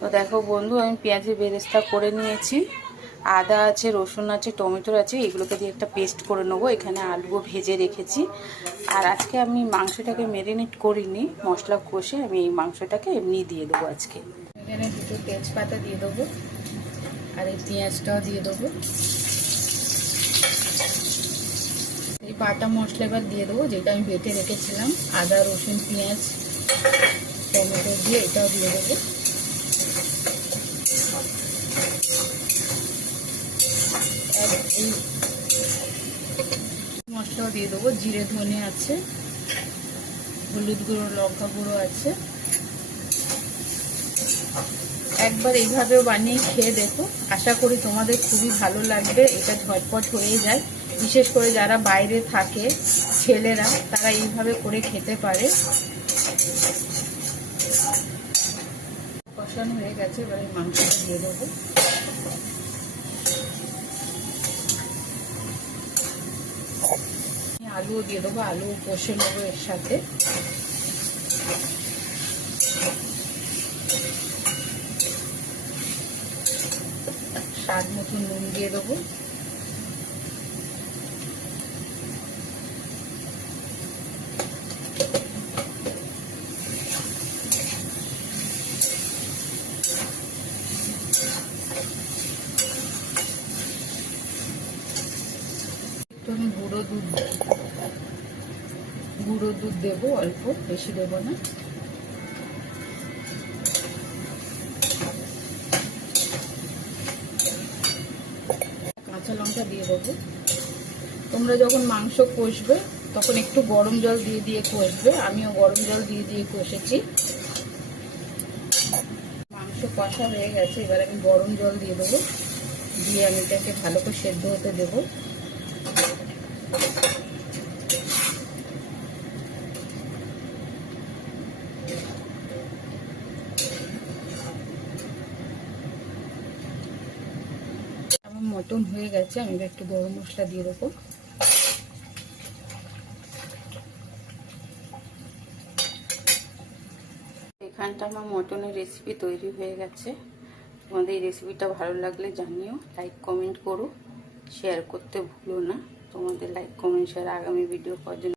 তো দেখো বন্ধু, আমি পেঁয়াজের বেরেস্তা করে নিয়েছি। আদা আছে, রসুন আছে, টমেটো আছে, এগুলোকে দিয়ে একটা পেস্ট করে নেবো। এখানে আলুও ভেজে রেখেছি। আর আজকে আমি মাংসটাকে ম্যারিনেট করিনি, মশলা কষে আমি এই মাংসটাকে এমনি দিয়ে দেবো আজকে। এখানে দুটো তেজপাতা দিয়ে দেবো, আর এই পেঁয়াজটাও দিয়ে দেবো। এই বাটা মশলা এবার দিয়ে দেবো, যেটা আমি বেটে রেখেছিলাম, আদা রসুন পেঁয়াজ টমেটো দিয়ে এটাও দিয়ে দেবো। এই মশলাও দিয়ে দেবো, জিরে ধনে আছে, হলুদ গুঁড়ো লঙ্কা গুঁড়ো আছে। একবার এইভাবেও বানিয়ে খেয়ে দেখো, আশা করি তোমাদের খুবই ভালো লাগবে। এটা ঝটপট হয়ে যায়, বিশেষ করে যারা বাইরে থাকে ছেলেরা, তারা এইভাবে করে খেতে পারে। কষানো হয়ে গেছে, এবার এই মাংসটা দিয়ে দেবো। আলুও দিয়ে দেবো, আলু কষে নেবো এর সাথে। স্বাদ মতো নুন দিয়ে দেবো। একটু আমি গুঁড়ো দুধ দেবো, অল্প, বেশি দেবো না। কাঁচা লঙ্কা দিয়ে দেবো। তোমরা যখন মাংস কষবে তখন একটু গরম জল দিয়ে দিয়ে কষবে, আমিও গরম জল দিয়ে দিয়ে কষেছি। মাংস কষা হয়ে গেছে, এবার আমি গরম জল দিয়ে দেবো, দিয়ে আমি এটাকে ভালো করে সেদ্ধ হতে দেবো। আমার মটন হয়ে গেছে, আমি একটু গরম মশলা দিয়ে দেবো। এখানটা আমার মটনের রেসিপি তৈরি হয়ে গেছে। তোমাদের এই রেসিপিটা ভালো লাগলে জানিও, লাইক কমেন্ট করো, শেয়ার করতে ভুলো না। তোমাদের লাইক কমেন্ট শেয়ার আগামী ভিডিও পাওয়ার জন্য